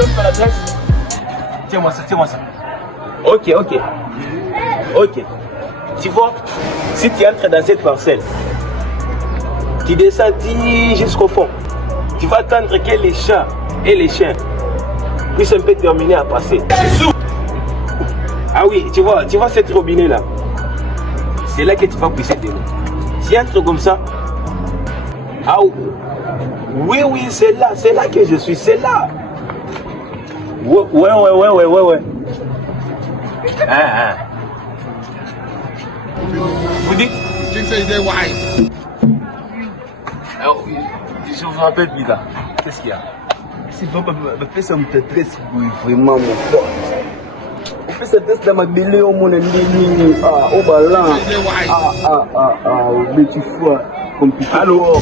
donnes ton adresse. Tiens-moi ça, tiens-moi ça. Ok. Tu vois, si tu entres dans cette parcelle, tu descends jusqu'au fond. Tu vas attendre que les chats et les chiens puissent un peu terminer à passer. Ah oui, tu vois cette robinet là. C'est là que tu vas pousser de l'eau. Tu entres comme ça. Ah oui, c'est là que je suis, c'est là. Ouais. Vous dites? Alors, je me rappelle plus là. Qu'est-ce qu'il y a? C'est pas parce ça me t'adresse vraiment mon pote. On fait cette test dans ma belle au monde au ballon. Petit fois compliqué. Allô?